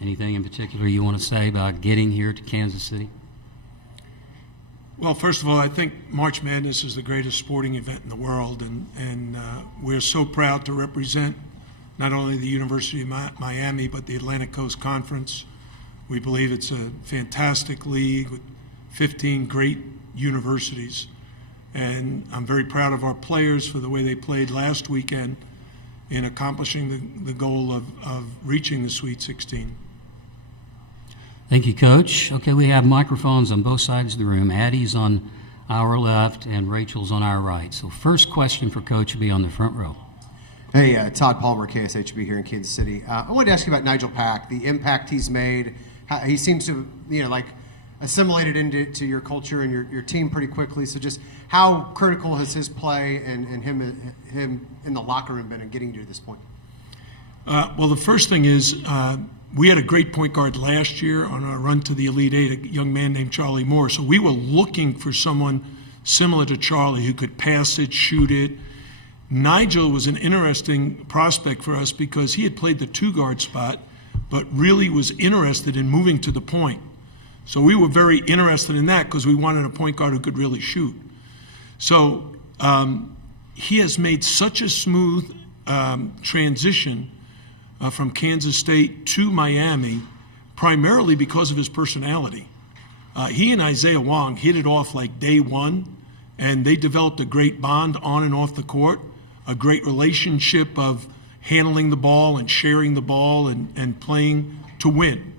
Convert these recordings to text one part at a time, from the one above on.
Anything in particular you want to say about getting here to Kansas City? Well, first of all, I think March Madness is the greatest sporting event in the world, and we're so proud to represent not only the University of Miami, but the Atlantic Coast Conference. We believe it's a fantastic league with 15 great universities, and I'm very proud of our players for the way they played last weekend in accomplishing the goal of reaching the Sweet 16. Thank you, Coach. Okay, we have microphones on both sides of the room. Addie's on our left and Rachel's on our right. So first question for Coach will be on the front row. Hey, Todd Palmer, KSHB here in Kansas City. I wanted to ask you about Nigel Pack, the impact he's made. He seems to, assimilated into your culture and your team pretty quickly. So just how critical has his play and him in the locker room been in getting you to this point? Well, the first thing is we had a great point guard last year on our run to the Elite Eight, a young man named Charlie Moore. So we were looking for someone similar to Charlie who could pass it, shoot it. Nigel was an interesting prospect for us because he had played the two-guard spot, but really was interested in moving to the point. So we were very interested in that because we wanted a point guard who could really shoot. So he has made such a smooth transition from Kansas State to Miami, primarily because of his personality. He and Isaiah Wong hit it off like day one, and they developed a great bond on and off the court, a great relationship of handling the ball and sharing the ball and playing to win.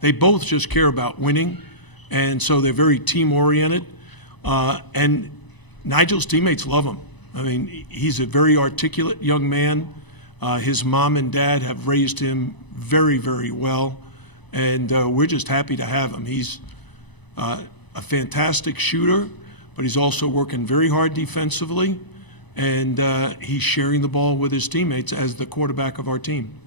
They both just care about winning, and so they're very team-oriented. And Nigel's teammates love him. I mean, he's a very articulate young man. His mom and dad have raised him very, very well, and we're just happy to have him. He's a fantastic shooter, but he's also working very hard defensively, and he's sharing the ball with his teammates as the quarterback of our team.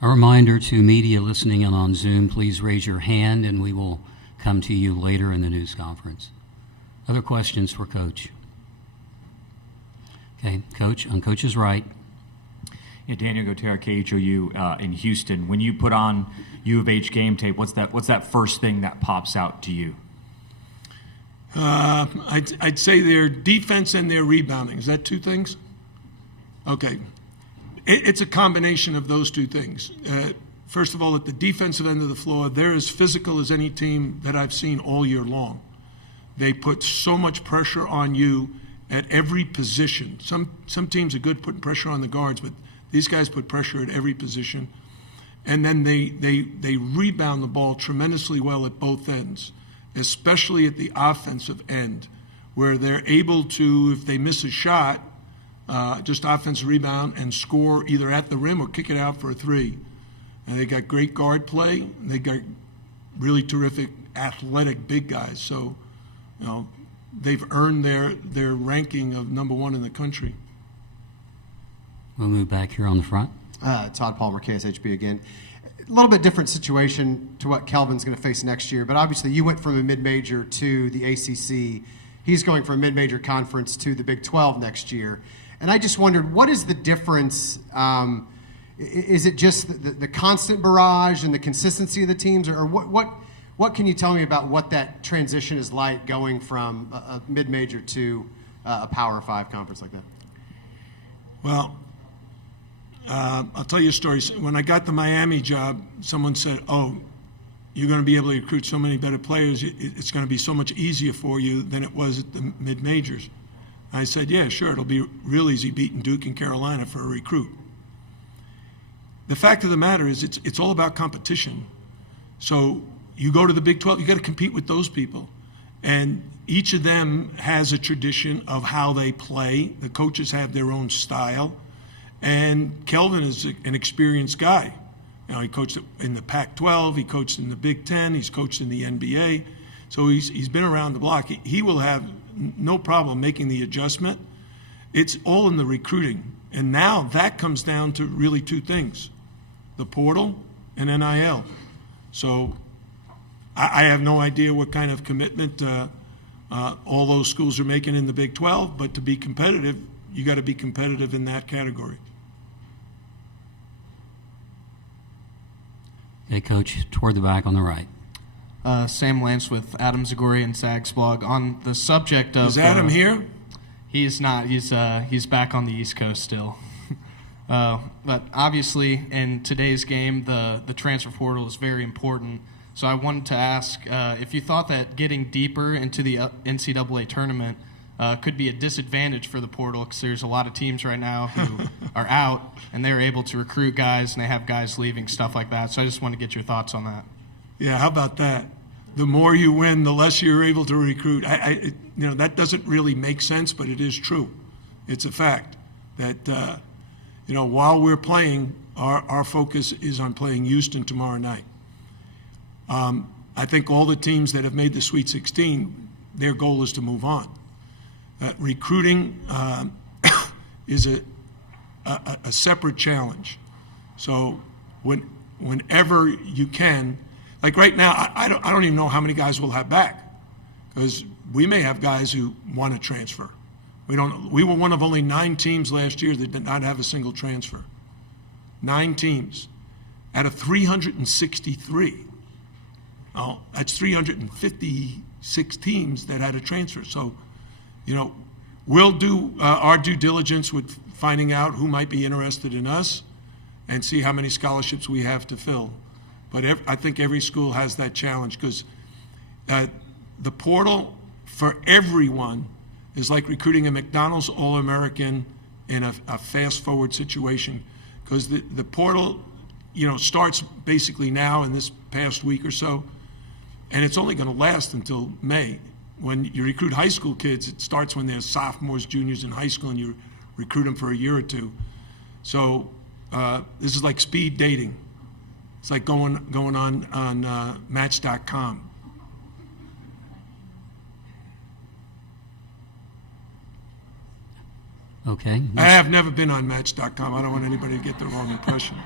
A reminder to media listening in on Zoom, please raise your hand and we will come to you later in the news conference. Other questions for Coach? Okay, Coach, on Coach's right. Yeah, Daniel Gotera, KHOU in Houston. When you put on U of H game tape, what's that first thing that pops out to you? I'd say their defense and their rebounding. Is that two things? Okay. It's a combination of those two things. First of all, at the defensive end of the floor, they're as physical as any team that I've seen all year long. They put so much pressure on you at every position. Some teams are good putting pressure on the guards, but these guys put pressure at every position. And then they rebound the ball tremendously well at both ends, especially at the offensive end, where they're able to, if they miss a shot, just offensive rebound and score either at the rim or kick it out for a three. And they got great guard play. They got really terrific athletic big guys. So, they've earned their ranking of number one in the country. We'll move back here on the front. Todd Palmer, KSHB again. A little bit different situation to what Kelvin's going to face next year, but obviously you went from a mid-major to the ACC. He's going from a mid-major conference to the Big 12 next year. And I just wondered, what is the difference? Is it just the constant barrage and the consistency of the teams, or what can you tell me about what that transition is like going from a mid-major to a Power 5 conference like that? Well, I'll tell you a story. When I got the Miami job, someone said, "Oh, you're going to be able to recruit so many better players. It's going to be so much easier for you than it was at the mid-majors." I said, "Yeah, sure. It'll be real easy beating Duke and Carolina for a recruit." The fact of the matter is it's all about competition. So you go to the Big 12, you got to compete with those people. And each of them has a tradition of how they play. The coaches have their own style. And Kelvin is an experienced guy. He coached in the Pac-12, he coached in the Big Ten, he's coached in the NBA. So he's been around the block. He will have no problem making the adjustment. It's all in the recruiting. And now that comes down to really two things, the portal and NIL. So I have no idea what kind of commitment all those schools are making in the Big 12, but to be competitive, you got to be competitive in that category. Okay, Coach, toward the back on the right. Sam Lance with Adam Zagori and Zags blog. On the subject of... Is Adam here? He is not. He's back on the East Coast still. But obviously, in today's game, the transfer portal is very important. So I wanted to ask if you thought that getting deeper into the NCAA tournament could be a disadvantage for the portal, because there's a lot of teams right now who are out, and they're able to recruit guys, and they have guys leaving, stuff like that. So I just want to get your thoughts on that. Yeah, how about that? The more you win, the less you're able to recruit. That doesn't really make sense, but it is true. It's a fact that, while we're playing, our focus is on playing Houston tomorrow night. I think all the teams that have made the Sweet 16, their goal is to move on. Recruiting is a separate challenge. So whenever you can, like right now, I don't even know how many guys we'll have back, because we may have guys who want to transfer. We were one of only 9 teams last year that did not have a single transfer. 9 teams out of 363. Oh, that's 356 teams that had a transfer. So, we'll do our due diligence with finding out who might be interested in us and see how many scholarships we have to fill. But I think every school has that challenge, because the portal for everyone is like recruiting a McDonald's All-American in a fast-forward situation, because the portal, starts basically now in this past week or so, and it's only going to last until May. When you recruit high school kids, it starts when they're sophomores, juniors in high school, and you recruit them for a year or two. So this is like speed dating. It's like going on Match.com. Okay. I have never been on Match.com. I don't want anybody to get the wrong impression.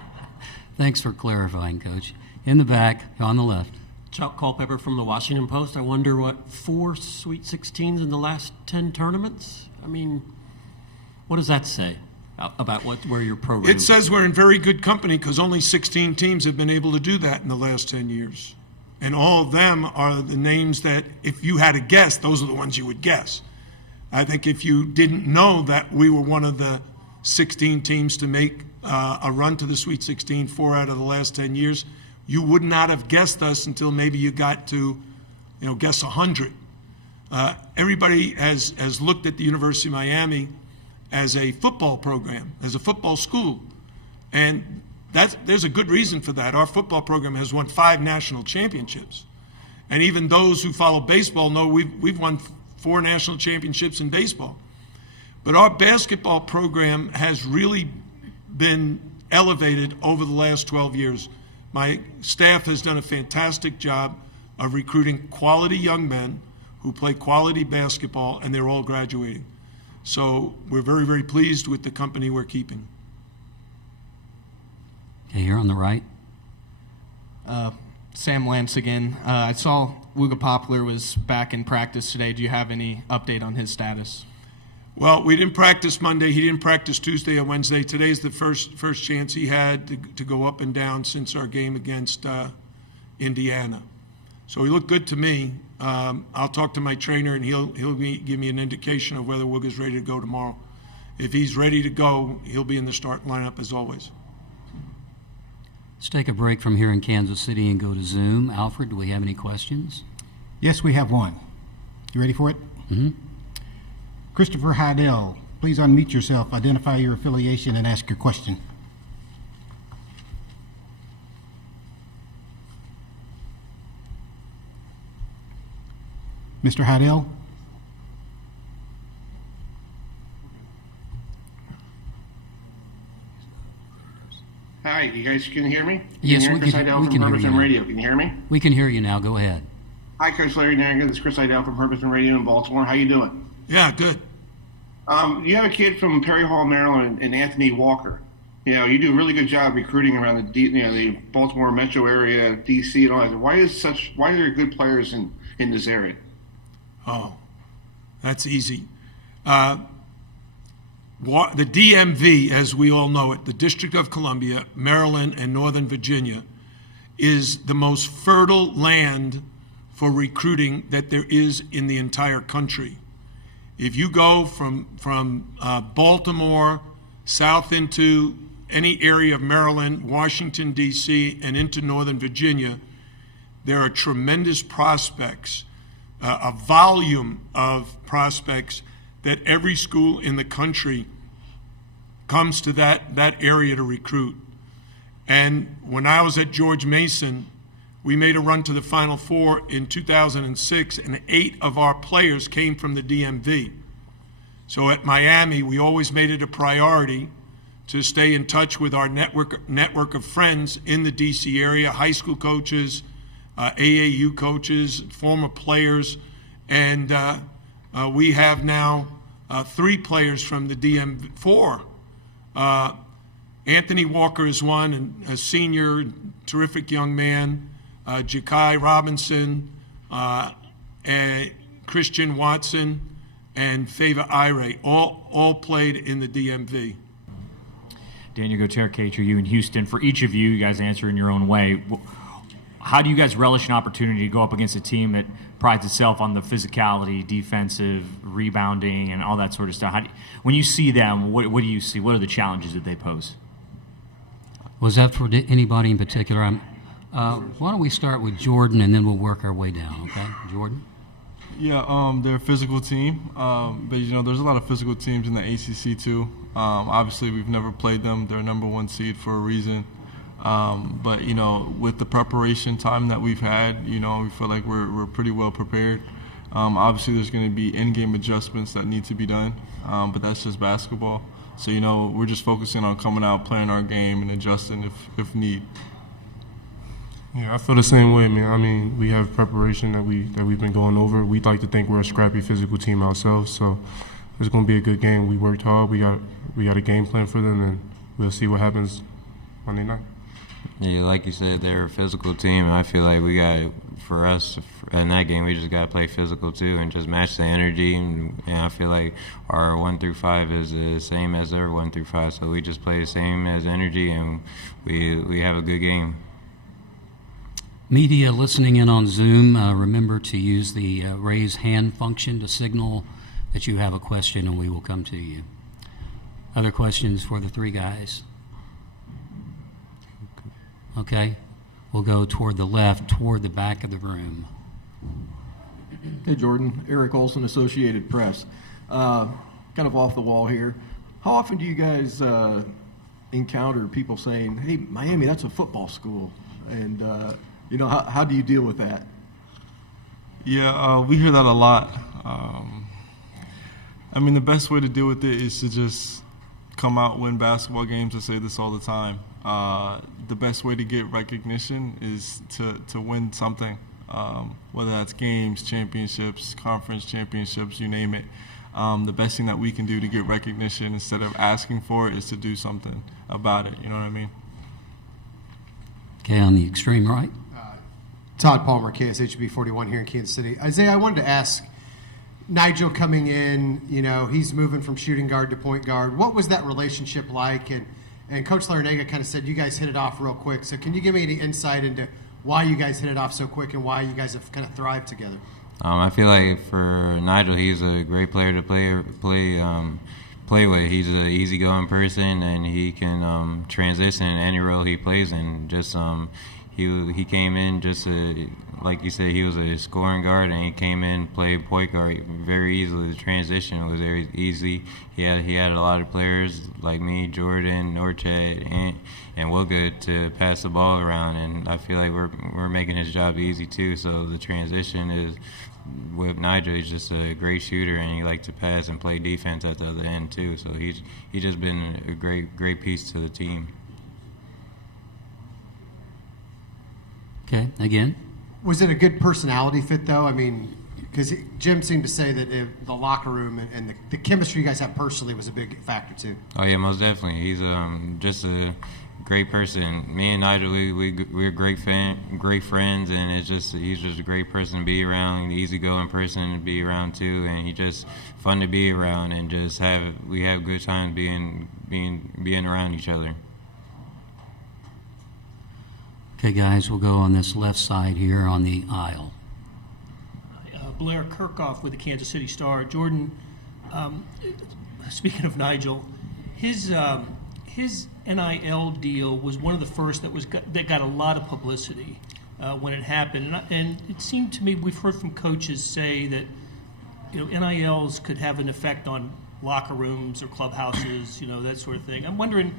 Thanks for clarifying, Coach. In the back, on the left. Chuck Culpepper from the Washington Post. I wonder, 4 Sweet 16s in the last 10 tournaments? I mean, what does that say about where your program is? It says we're in very good company, because only 16 teams have been able to do that in the last 10 years. And all of them are the names that, if you had to guess, those are the ones you would guess. I think if you didn't know that we were one of the 16 teams to make a run to the Sweet 16 4 out of the last 10 years, you would not have guessed us until maybe you got to, guess 100. Everybody has looked at the University of Miami as a football program, as a football school. And there's a good reason for that. Our football program has won 5 national championships. And even those who follow baseball know we've won 4 national championships in baseball. But our basketball program has really been elevated over the last 12 years. My staff has done a fantastic job of recruiting quality young men who play quality basketball, and they're all graduating. So we're very, very pleased with the company we're keeping. Okay, here on the right. Sam Lance again. I saw Wooga Poplar was back in practice today. Do you have any update on his status? Well, we didn't practice Monday. He didn't practice Tuesday or Wednesday. Today's the first chance he had to go up and down since our game against Indiana. So he looked good to me. I'll talk to my trainer, and he'll give me an indication of whether Wooga's ready to go tomorrow. If he's ready to go, he'll be in the start lineup as always. Let's take a break from here in Kansas City and go to Zoom. Alfred, do we have any questions? Yes, we have one. You ready for it? Mm-hmm. Christopher Heidel, please unmute yourself, identify your affiliation, and ask your question. Mr. Heidel? Hi, you guys can hear me? Yes, we we can. can From hear you Herbertson now. Radio. Can you hear me? We can hear you now. Go ahead. Hi, Coach Larranaga. This is Chris Idell from Herbertson Radio in Baltimore. How you doing? Yeah, good. You have a kid from Perry Hall, Maryland, and Anthony Walker. You do a really good job recruiting around the Baltimore metro area, D.C. and all that. Why are there good players in this area? Oh, that's easy. The DMV, as we all know it, the District of Columbia, Maryland, and Northern Virginia, is the most fertile land for recruiting that there is in the entire country. If you go from Baltimore south into any area of Maryland, Washington, D.C., and into Northern Virginia, there are tremendous prospects, a volume of prospects that every school in the country comes to that area to recruit. And when I was at George Mason, we made a run to the Final Four in 2006, and 8 of our players came from the DMV. So at Miami, we always made it a priority to stay in touch with our network of friends in the DC area, high school coaches, AAU coaches, former players, and we have now 3 players from the DMV, 4. Anthony Walker is one, and a senior, terrific young man. Ja'Kai Robinson, Christian Watson, and Fava Ire, all played in the DMV. Daniel Gotera, KHOU in Houston. For each of you, you guys answer in your own way. How do you guys relish an opportunity to go up against a team that prides itself on the physicality, defensive, rebounding, and all that sort of stuff? When you see them, what do you see? What are the challenges that they pose? Was that for anybody in particular? Why don't we start with Jordan, and then we'll work our way down, okay? Jordan? Yeah, they're a physical team, but there's a lot of physical teams in the ACC too. Obviously, we've never played them. They're #1 seed for a reason. But with the preparation time that we've had, we feel like we're pretty well prepared. Obviously, there's going to be in-game adjustments that need to be done, but that's just basketball. So we're just focusing on coming out, playing our game, and adjusting if need. Yeah, I feel the same way, man. I mean, we have preparation that we've been going over. We'd like to think we're a scrappy physical team ourselves, so it's going to be a good game. We worked hard. We got a game plan for them, and we'll see what happens Monday night. Yeah, like you said, they're a physical team. I feel like for us in that game, we just got to play physical too and just match the energy. And I feel like our 1 through 5 is the same as their 1 through 5, so we just play the same as energy, and we have a good game. Media listening in on Zoom, remember to use the raise hand function to signal that you have a question, and we will come to you. Other questions for the 3 guys? Okay, we'll go toward the left, toward the back of the room. Hey, Jordan. Eric Olson, Associated Press. Kind of off the wall here. How often do you guys encounter people saying, hey, Miami, that's a football school? And, how do you deal with that? Yeah, we hear that a lot. The best way to deal with it is to just come out, win basketball games. I say this all the time. The best way to get recognition is to win something, whether that's games, championships, conference championships, you name it. The best thing that we can do to get recognition instead of asking for it is to do something about it. You know what I mean? Okay, on the extreme right. Todd Palmer, KSHB 41 here in Kansas City. Isaiah, I wanted to ask, Nigel coming in, he's moving from shooting guard to point guard. What was that relationship like? And Coach Larranaga kind of said you guys hit it off real quick. So can you give me any insight into why you guys hit it off so quick and why you guys have kind of thrived together? I feel like for Nigel, he's a great player to play with. He's an easygoing person, and he can transition in any role he plays in. Just he came in just like you said, he was a scoring guard, and he came in, played point guard very easily. The transition was very easy. He had a lot of players like me, Jordan, Norchad, and Wilgood to pass the ball around, and I feel like we're making his job easy too. So the transition is with Nigel. He's just a great shooter, and he likes to pass and play defense at the other end too. So he's just been a great piece to the team. Okay, again. Was it a good personality fit, though? Because Jim seemed to say that the locker room and the chemistry you guys have personally was a big factor, too. Oh, yeah, most definitely. He's just a great person. Me and Nigel, we're great friends, and he's just a great person to be around, an easygoing person to be around, too, and he's just fun to be around, and we have good times being around each other. Okay, guys, we'll go on this left side here on the aisle. Blair Kirchhoff with the Kansas City Star. Jordan, speaking of Nigel, his NIL deal was one of the first that got a lot of publicity when it happened, and it seemed to me we've heard from coaches say that NILs could have an effect on locker rooms or clubhouses, that sort of thing. I'm wondering,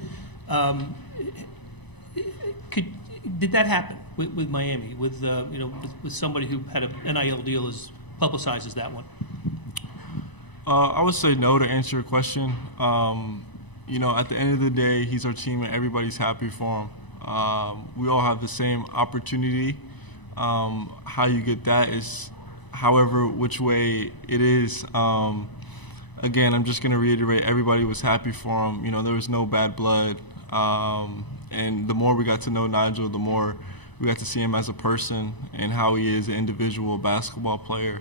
did that happen with Miami, with somebody who had an NIL deal as publicized as that one? I would say no to answer your question. At the end of the day, he's our teammate. Everybody's happy for him. We all have the same opportunity. How you get that is however which way it is. Again, I'm just going to reiterate, everybody was happy for him. There was no bad blood. And the more we got to know Nigel, the more we got to see him as a person and how he is an individual basketball player.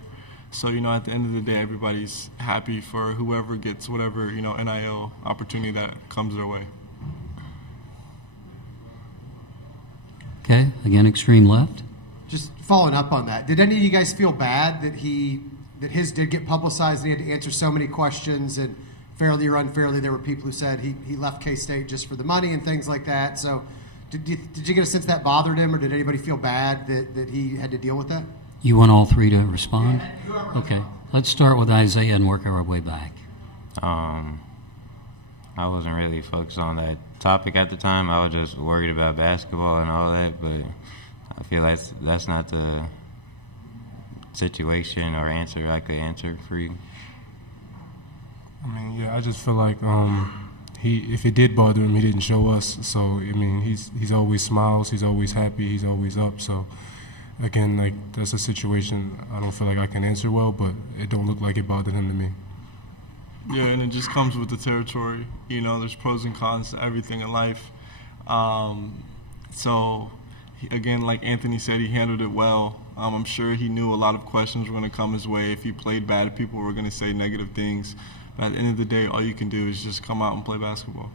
So, at the end of the day, everybody's happy for whoever gets whatever, NIL opportunity that comes their way. Okay, again, extreme left. Just following up on that, did any of you guys feel bad that his did get publicized and he had to answer so many questions, and fairly or unfairly, there were people who said he left K-State just for the money and things like that. So did you get a sense that bothered him, or did anybody feel bad that he had to deal with that? You want all three to respond? Okay. Let's start with Isaiah and work our way back. I wasn't really focused on that topic at the time. I was just worried about basketball and all that, but I feel like that's not the situation or answer I could answer for you. I just feel like if it did bother him, he didn't show us. So he's always smiles, he's always happy, he's always up. So again, that's a situation I don't feel like I can answer well, but it don't look like it bothered him to me. Yeah, and it just comes with the territory. There's pros and cons to everything in life. Again, like Anthony said, he handled it well. I'm sure he knew a lot of questions were going to come his way. If he played bad, people were going to say negative things. But at the end of the day, all you can do is just come out and play basketball.